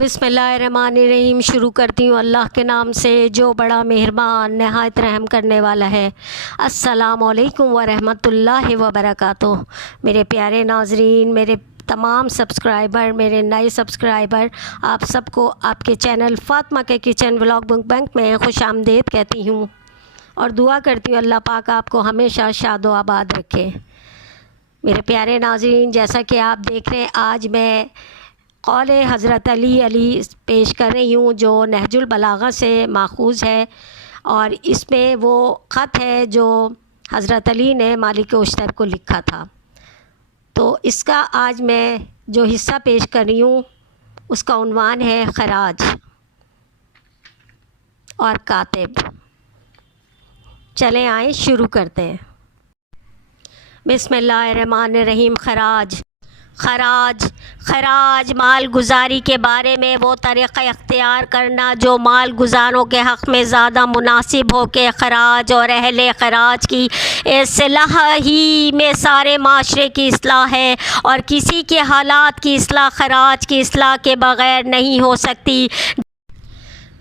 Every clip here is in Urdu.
بسم اللہ الرحمن الرحیم۔ شروع کرتی ہوں اللہ کے نام سے جو بڑا مہربان نہایت رحم کرنے والا ہے۔ السلام علیکم ورحمۃ اللہ وبرکاتہ۔ میرے پیارے ناظرین، میرے تمام سبسکرائبر، میرے نئے سبسکرائبر، آپ سب کو آپ کے چینل فاطمہ کے کچن ولاگ بک بینک میں خوش آمدید کہتی ہوں اور دعا کرتی ہوں اللہ پاک آپ کو ہمیشہ شاد و آباد رکھے۔ میرے پیارے ناظرین، جیسا کہ آپ دیکھ رہے ہیں، آج میں قول حضرت علی پیش کر رہی ہوں جو نہج البلاغہ سے ماخوذ ہے، اور اس میں وہ خط ہے جو حضرت علی نے مالک اشتر کو لکھا تھا۔ تو اس کا آج میں جو حصہ پیش کر رہی ہوں اس کا عنوان ہے خراج اور کاتب۔ چلیں آئیں شروع کرتے ہیں۔ بسم اللہ الرحمن الرحیم۔ خراج مال گزاری کے بارے میں وہ طریقہ اختیار کرنا جو مال گزاروں کے حق میں زیادہ مناسب ہو کہ خراج اور اہل خراج کی اصلاح ہی میں سارے معاشرے کی اصلاح ہے، اور کسی کے حالات کی اصلاح خراج کی اصلاح کے بغیر نہیں ہو سکتی۔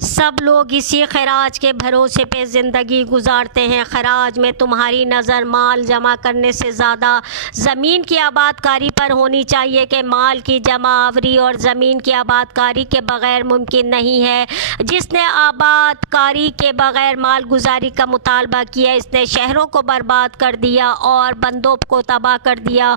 سب لوگ اسی خراج کے بھروسے پہ زندگی گزارتے ہیں۔ خراج میں تمہاری نظر مال جمع کرنے سے زیادہ زمین کی آباد کاری پر ہونی چاہیے کہ مال کی جمع آوری اور زمین کی آباد کاری کے بغیر ممکن نہیں ہے۔ جس نے آباد کاری کے بغیر مال گزاری کا مطالبہ کیا، اس نے شہروں کو برباد کر دیا اور بندوں کو تباہ کر دیا،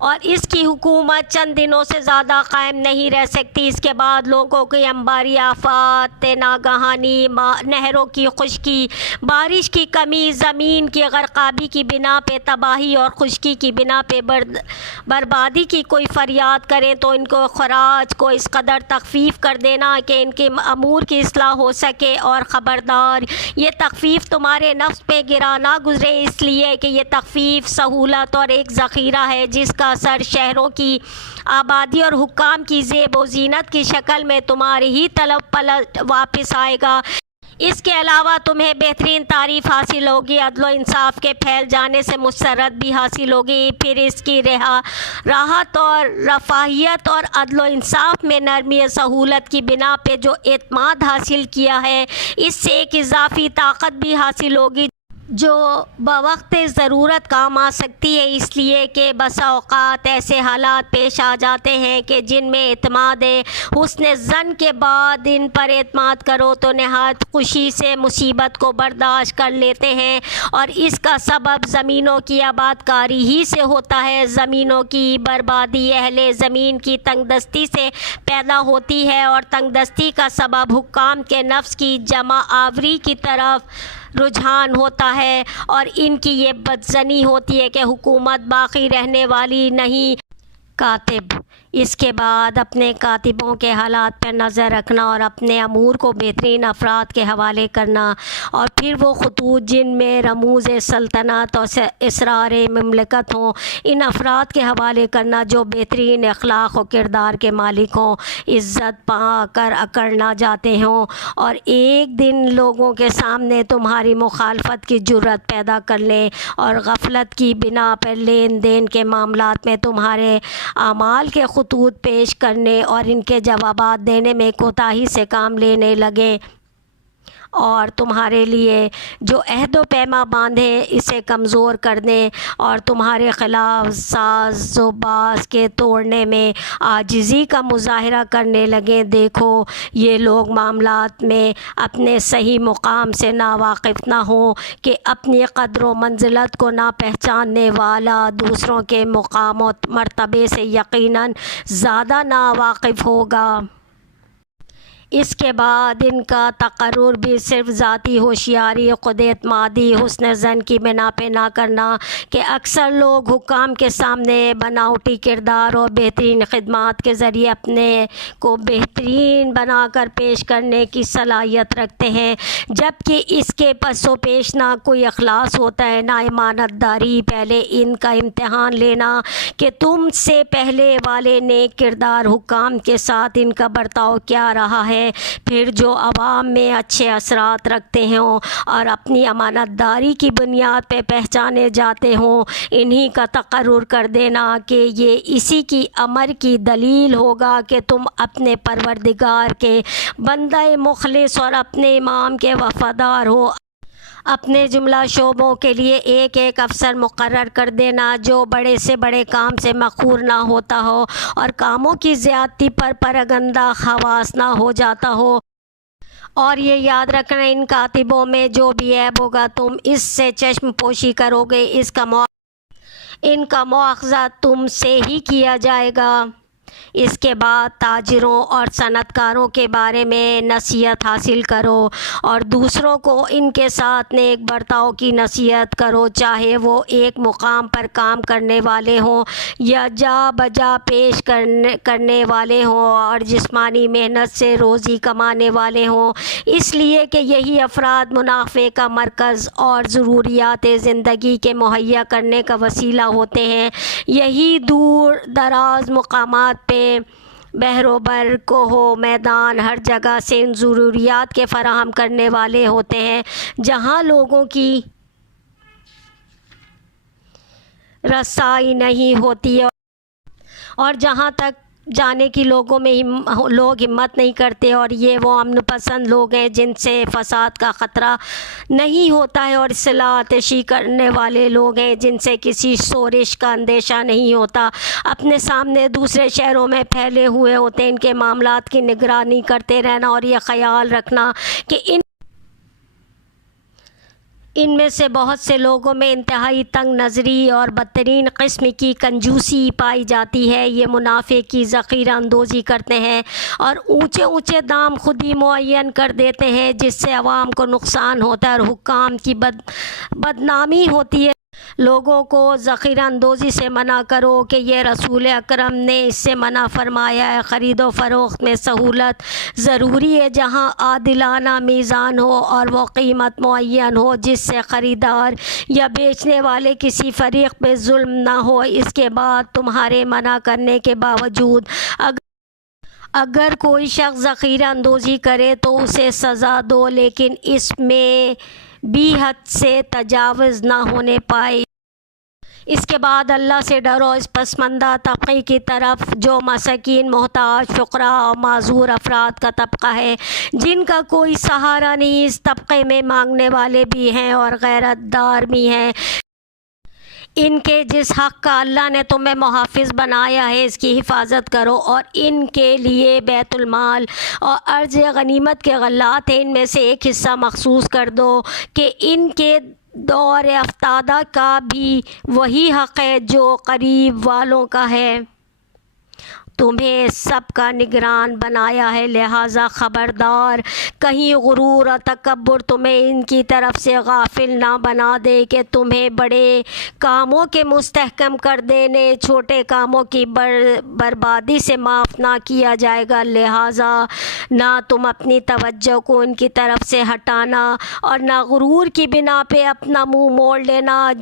اور اس کی حکومت چند دنوں سے زیادہ قائم نہیں رہ سکتی۔ اس کے بعد لوگوں کی انباری آفات ناگہانی، نہروں کی خشکی، بارش کی کمی، زمین کی غرقابی کی بنا پہ تباہی اور خشکی کی بنا پہ بربادی کی کوئی فریاد کریں تو ان کو خراج کو اس قدر تخفیف کر دینا کہ ان کے امور کی اصلاح ہو سکے، اور خبردار یہ تخفیف تمہارے نفس پہ گرا نہ گزرے، اس لیے کہ یہ تخفیف سہولت اور ایک ذخیرہ ہے جس کا اثر شہروں کی آبادی اور حکام کی زیب و زینت کی شکل میں تمہاری ہی طلب پلٹ واپس آئے گا۔ اس کے علاوہ تمہیں بہترین تعریف حاصل ہوگی، عدل و انصاف کے پھیل جانے سے مسرت بھی حاصل ہوگی۔ پھر اس کی راحت اور رفاہیت اور عدل و انصاف میں نرمی سہولت کی بنا پہ جو اعتماد حاصل کیا ہے، اس سے ایک اضافی طاقت بھی حاصل ہوگی جو بوقت ضرورت کام آ سکتی ہے، اس لیے کہ بسا اوقات ایسے حالات پیش آ جاتے ہیں کہ جن میں اعتماد حسن ظن کے بعد ان پر اعتماد کرو تو نہایت خوشی سے مصیبت کو برداشت کر لیتے ہیں، اور اس کا سبب زمینوں کی آباد کاری ہی سے ہوتا ہے۔ زمینوں کی بربادی اہل زمین کی تنگ دستی سے پیدا ہوتی ہے، اور تنگ دستی کا سبب حکام کے نفس کی جمع آوری کی طرف رجحان ہوتا ہے، اور ان کی یہ بدظنی ہوتی ہے کہ حکومت باقی رہنے والی نہیں۔ کاتب، اس کے بعد اپنے کاتبوں کے حالات پر نظر رکھنا اور اپنے امور کو بہترین افراد کے حوالے کرنا، اور پھر وہ خطوط جن میں رموز سلطنت اور اسرار مملکت ہوں ان افراد کے حوالے کرنا جو بہترین اخلاق و کردار کے مالک ہوں، عزت پا کر اکڑ نہ جاتے ہوں، اور ایک دن لوگوں کے سامنے تمہاری مخالفت کی جرأت پیدا کر لیں، اور غفلت کی بنا پر لین دین کے معاملات میں تمہارے اعمال کے خطوط پیش کرنے اور ان کے جوابات دینے میں کوتاہی سے کام لینے لگیں، اور تمہارے لیے جو عہد و پیما باندھے اسے کمزور کر دیں، اور تمہارے خلاف ساز و باز کے توڑنے میں عاجزی کا مظاہرہ کرنے لگیں۔ دیکھو یہ لوگ معاملات میں اپنے صحیح مقام سے ناواقف نہ ہوں کہ اپنی قدر و منزلت کو نہ پہچاننے والا دوسروں کے مقام و مرتبے سے یقیناً زیادہ ناواقف ہوگا۔ اس کے بعد ان کا تقرر بھی صرف ذاتی ہوشیاری، خود اعتمادی، حسن ظن کی بنا پہ نہ کرنا کہ اکثر لوگ حکام کے سامنے بناوٹی کردار اور بہترین خدمات کے ذریعے اپنے کو بہترین بنا کر پیش کرنے کی صلاحیت رکھتے ہیں، جبکہ اس کے پس و پیش نہ کوئی اخلاص ہوتا ہے نہ امانت داری۔ پہلے ان کا امتحان لینا کہ تم سے پہلے والے نیک کردار حکام کے ساتھ ان کا برتاؤ کیا رہا ہے، ہے، پھر جو عوام میں اچھے اثرات رکھتے ہوں اور اپنی امانت داری کی بنیاد پہ پہچانے جاتے ہوں، انہی کا تقرر کر دینا کہ یہ اسی کی امر کی دلیل ہوگا کہ تم اپنے پروردگار کے بندہ مخلص اور اپنے امام کے وفادار ہو۔ اپنے جملہ شعبوں کے لیے ایک ایک افسر مقرر کر دینا جو بڑے سے بڑے کام سے مخور نہ ہوتا ہو اور کاموں کی زیادتی پر پرگندہ خواص نہ ہو جاتا ہو۔ اور یہ یاد رکھنا، ان کاتبوں میں جو بھی عیب ہوگا تم اس سے چشم پوشی کرو گے، ان کا مواخذہ تم سے ہی کیا جائے گا۔ اس کے بعد تاجروں اور صنعت کاروں کے بارے میں نصیحت حاصل کرو اور دوسروں کو ان کے ساتھ نیک برتاؤ کی نصیحت کرو، چاہے وہ ایک مقام پر کام کرنے والے ہوں یا جا بجا پیش کرنے والے ہوں اور جسمانی محنت سے روزی کمانے والے ہوں، اس لیے کہ یہی افراد منافع کا مرکز اور ضروریات زندگی کے مہیا کرنے کا وسیلہ ہوتے ہیں۔ یہی دور دراز مقامات پہ بحر و بر کوہ و میدان ہر جگہ سے ان ضروریات کے فراہم کرنے والے ہوتے ہیں جہاں لوگوں کی رسائی نہیں ہوتی اور جہاں تک جانے کی لوگ ہمت نہیں کرتے، اور یہ وہ امن پسند لوگ ہیں جن سے فساد کا خطرہ نہیں ہوتا ہے، اور اصلاح آتشی کرنے والے لوگ ہیں جن سے کسی شورش کا اندیشہ نہیں ہوتا، اپنے سامنے دوسرے شہروں میں پھیلے ہوئے ہوتے ہیں۔ ان کے معاملات کی نگرانی کرتے رہنا اور یہ خیال رکھنا کہ ان میں سے بہت سے لوگوں میں انتہائی تنگ نظری اور بدترین قسم کی کنجوسی پائی جاتی ہے۔ یہ منافع کی ذخیرہ اندوزی کرتے ہیں اور اونچے اونچے دام خود ہی معین کر دیتے ہیں جس سے عوام کو نقصان ہوتا ہے اور حکام کی بدنامی ہوتی ہے۔ لوگوں کو ذخیرہ اندوزی سے منع کرو کہ یہ رسول اکرم نے اس سے منع فرمایا ہے۔ خرید و فروخت میں سہولت ضروری ہے جہاں عادلانہ میزان ہو اور وہ قیمت معین ہو جس سے خریدار یا بیچنے والے کسی فریق پہ ظلم نہ ہو۔ اس کے بعد تمہارے منع کرنے کے باوجود اگر کوئی شخص ذخیرہ اندوزی کرے تو اسے سزا دو، لیکن اس میں بھی حد سے تجاوز نہ ہونے پائے۔ اس کے بعد اللہ سے ڈرو اس پسماندہ طبقے کی طرف جو مساکین، محتاج، فقراء اور معذور افراد کا طبقہ ہے جن کا کوئی سہارا نہیں۔ اس طبقے میں مانگنے والے بھی ہیں اور غیرت دار بھی ہیں۔ ان کے جس حق کا اللہ نے تمہیں محافظ بنایا ہے اس کی حفاظت کرو، اور ان کے لیے بیت المال اور ارض غنیمت کے غلات ہیں، ان میں سے ایک حصہ مخصوص کر دو کہ ان کے دور افتادہ کا بھی وہی حق ہے جو قریب والوں کا ہے۔ تمہیں سب کا نگران بنایا ہے، لہٰذا خبردار کہیں غرور اور تکبر تمہیں ان کی طرف سے غافل نہ بنا دے کہ تمہیں بڑے کاموں کے مستحکم کر دینے چھوٹے کاموں کی بربادی سے معاف نہ کیا جائے گا۔ لہٰذا نہ تم اپنی توجہ کو ان کی طرف سے ہٹانا اور نہ غرور کی بنا پہ اپنا منہ موڑ لینا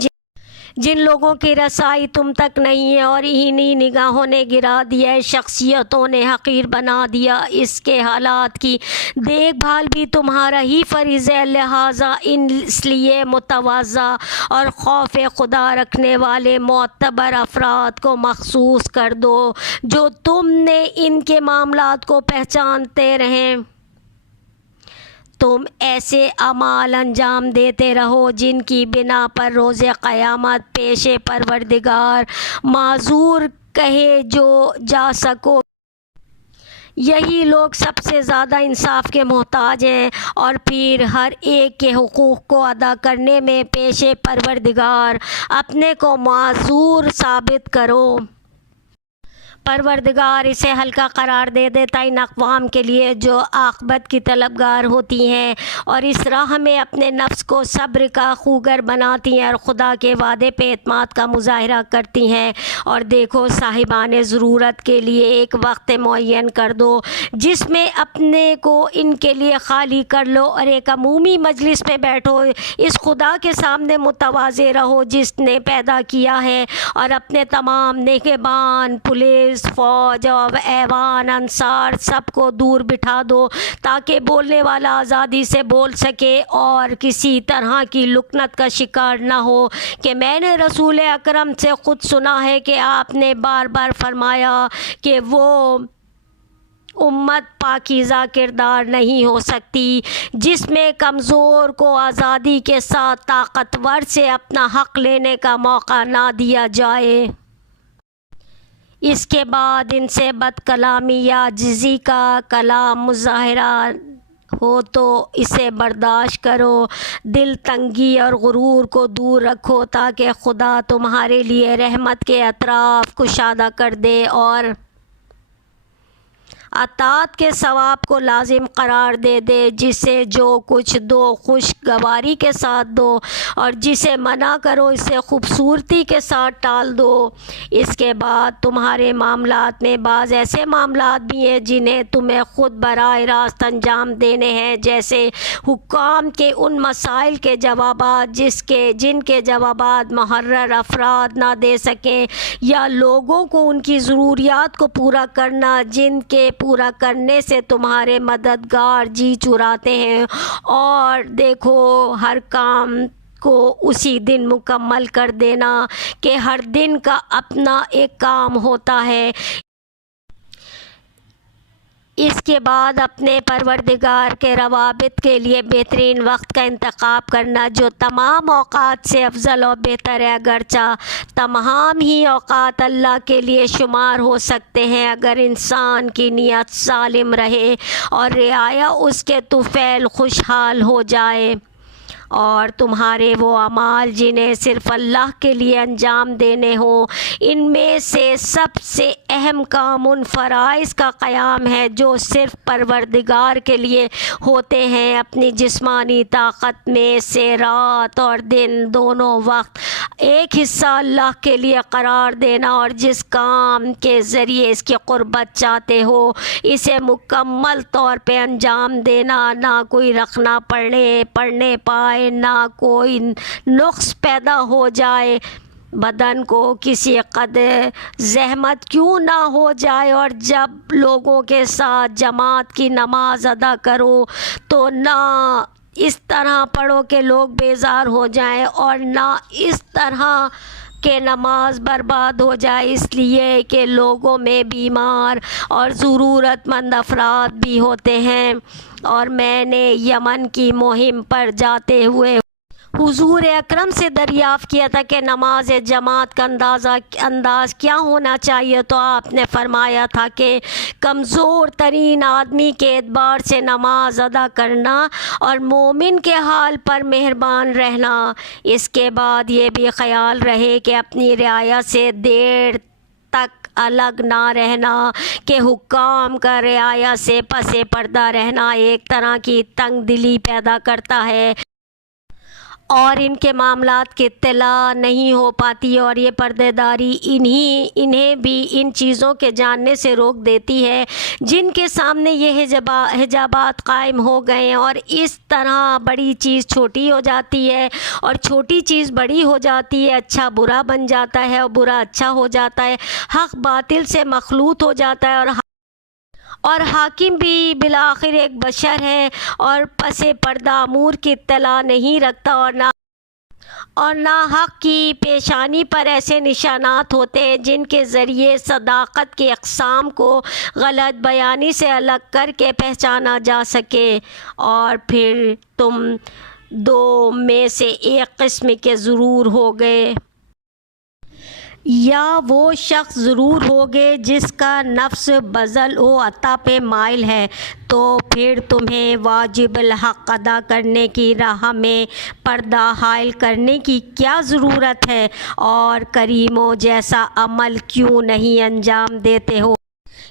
جن لوگوں کی رسائی تم تک نہیں ہے اور انہی نگاہوں نے گرا دیا ہے، شخصیتوں نے حقیر بنا دیا۔ اس کے حالات کی دیکھ بھال بھی تمہارا ہی فریضہ ہے، لہٰذا اس لیے متواضع اور خوف خدا رکھنے والے معتبر افراد کو مخصوص کر دو جو تم نے ان کے معاملات کو پہچانتے رہیں۔ تم ایسے اعمال انجام دیتے رہو جن کی بنا پر روز قیامت پیش پروردگار معذور کہے جو جا سکو۔ یہی لوگ سب سے زیادہ انصاف کے محتاج ہیں، اور پھر ہر ایک کے حقوق کو ادا کرنے میں پیش پروردگار اپنے کو معذور ثابت کرو۔ پروردگار اسے ہلکا قرار دے دیتا ان اقوام کے لیے جو عاقبت کی طلبگار ہوتی ہیں اور اس راہ میں اپنے نفس کو صبر کا خوگر بناتی ہیں اور خدا کے وعدے پہ اعتماد کا مظاہرہ کرتی ہیں۔ اور دیکھو، صاحبان ضرورت کے لیے ایک وقت معین کر دو جس میں اپنے کو ان کے لیے خالی کر لو اور ایک عمومی مجلس میں بیٹھو۔ اس خدا کے سامنے متواضع رہو جس نے پیدا کیا ہے اور اپنے تمام نگہبان، پولیس اس فوج اور ایوان انصار سب کو دور بٹھا دو تاکہ بولنے والا آزادی سے بول سکے اور کسی طرح کی لکنت کا شکار نہ ہو کہ میں نے رسول اکرم سے خود سنا ہے کہ آپ نے بار بار فرمایا کہ وہ امت پاکیزہ کردار نہیں ہو سکتی جس میں کمزور کو آزادی کے ساتھ طاقتور سے اپنا حق لینے کا موقع نہ دیا جائے۔ اس کے بعد ان سے بد کلامی یا عاجزی کا کلام مظاہرہ ہو تو اسے برداشت کرو، دل تنگی اور غرور کو دور رکھو تاکہ خدا تمہارے لیے رحمت کے اطراف کشادہ کر دے اور اطاعت کے ثواب کو لازم قرار دے دے۔ جسے جو کچھ دو خوشگواری کے ساتھ دو اور جسے منع کرو اسے خوبصورتی کے ساتھ ٹال دو۔ اس کے بعد تمہارے معاملات میں بعض ایسے معاملات بھی ہیں جنہیں تمہیں خود براہ راست انجام دینے ہیں، جیسے حکام کے ان مسائل کے جوابات جن کے جوابات محرر افراد نہ دے سکیں، یا لوگوں کو ان کی ضروریات کو پورا کرنا جن کے پورا کرنے سے تمہارے مددگار جی چراتے ہیں، اور دیکھو ہر کام کو اسی دن مکمل کر دینا کہ ہر دن کا اپنا ایک کام ہوتا ہے۔ اس کے بعد اپنے پروردگار کے روابط کے لیے بہترین وقت کا انتخاب کرنا جو تمام اوقات سے افضل اور بہتر ہے، اگرچہ تمام ہی اوقات اللہ کے لیے شمار ہو سکتے ہیں اگر انسان کی نیت سالم رہے اور رعایا اس کے طفیل خوشحال ہو جائے۔ اور تمہارے وہ اعمال جنہیں صرف اللہ کے لیے انجام دینے ہوں، ان میں سے سب سے اہم کام ان فرائض کا قیام ہے جو صرف پروردگار کے لیے ہوتے ہیں۔ اپنی جسمانی طاقت میں سے رات اور دن دونوں وقت ایک حصہ اللہ کے لیے قرار دینا اور جس کام کے ذریعے اس کی قربت چاہتے ہو اسے مکمل طور پہ انجام دینا، نہ کوئی رکھنا پڑنے پائے، نہ کوئی نقص پیدا ہو جائے، بدن کو کسی قدر زحمت کیوں نہ ہو جائے، اور جب لوگوں کے ساتھ جماعت کی نماز ادا کرو تو نہ اس طرح پڑھو کہ لوگ بیزار ہو جائیں اور نہ اس طرح کہ نماز برباد ہو جائے، اس لیے کہ لوگوں میں بیمار اور ضرورت مند افراد بھی ہوتے ہیں۔ اور میں نے یمن کی مہم پر جاتے ہوئے حضور اکرم سے دریافت کیا تھا کہ نماز جماعت کا انداز کیا ہونا چاہیے، تو آپ نے فرمایا تھا کہ کمزور ترین آدمی کے اعتبار سے نماز ادا کرنا اور مومن کے حال پر مہربان رہنا۔ اس کے بعد یہ بھی خیال رہے کہ اپنی رعایا سے دیر تک الگ نہ رہنا، کہ حکام کا رعایا سے پس پردہ رہنا ایک طرح کی تنگ دلی پیدا کرتا ہے اور ان کے معاملات کی اطلاع نہیں ہو پاتی، اور یہ پردے داری انہیں بھی ان چیزوں کے جاننے سے روک دیتی ہے جن کے سامنے یہ حجابات قائم ہو گئے ہیں، اور اس طرح بڑی چیز چھوٹی ہو جاتی ہے اور چھوٹی چیز بڑی ہو جاتی ہے، اچھا برا بن جاتا ہے اور برا اچھا ہو جاتا ہے، حق باطل سے مخلوط ہو جاتا ہے، اور حاکم بھی بالآخر ایک بشر ہے اور پس پردہ امور کی اطلاع نہیں رکھتا، اور نہ حق کی پیشانی پر ایسے نشانات ہوتے ہیں جن کے ذریعے صداقت کی اقسام کو غلط بیانی سے الگ کر کے پہچانا جا سکے۔ اور پھر تم دو میں سے ایک قسم کے ضرور ہوگے، یا وہ شخص ضرور ہوگے جس کا نفس بذل و عطا پہ مائل ہے، تو پھر تمہیں واجب الحق ادا کرنے کی راہ میں پردہ حائل کرنے کی کیا ضرورت ہے، اور کریموں جیسا عمل کیوں نہیں انجام دیتے ہو؟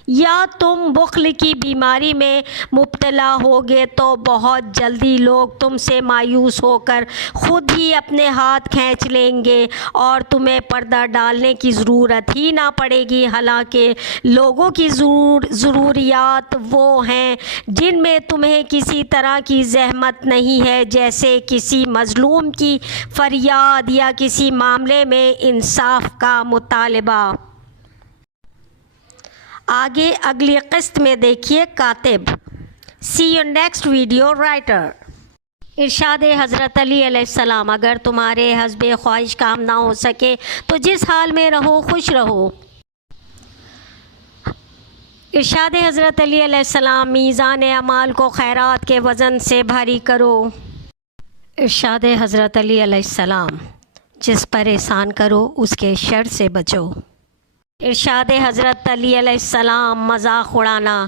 یا تم بخل کی بیماری میں مبتلا ہوگے تو بہت جلدی لوگ تم سے مایوس ہو کر خود ہی اپنے ہاتھ کھینچ لیں گے اور تمہیں پردہ ڈالنے کی ضرورت ہی نہ پڑے گی، حالانکہ لوگوں کی ضروریات وہ ہیں جن میں تمہیں کسی طرح کی زحمت نہیں ہے، جیسے کسی مظلوم کی فریاد یا کسی معاملے میں انصاف کا مطالبہ۔ آگے اگلی قسط میں دیکھیے کاتب. سی یو نیکسٹ ویڈیو رائٹر. ارشاد حضرت علی علیہ السلام. اگر تمہارے حسب خواہش کام نہ ہو سکے تو جس حال میں رہو خوش رہو. ارشاد حضرت علی علیہ السلام. میزان اعمال کو خیرات کے وزن سے بھاری کرو. ارشاد حضرت علی علیہ السلام. جس پر احسان کرو اس کے شر سے بچو. ارشاد حضرت علی علیہ السلام. مذاق اڑانا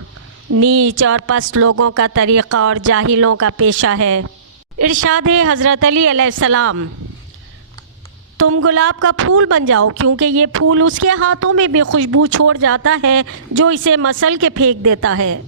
نیچ اور پست لوگوں کا طریقہ اور جاہلوں کا پیشہ ہے. ارشاد حضرت علی علیہ السلام. تم گلاب کا پھول بن جاؤ کیونکہ یہ پھول اس کے ہاتھوں میں بھی خوشبو چھوڑ جاتا ہے جو اسے مسل کے پھینک دیتا ہے.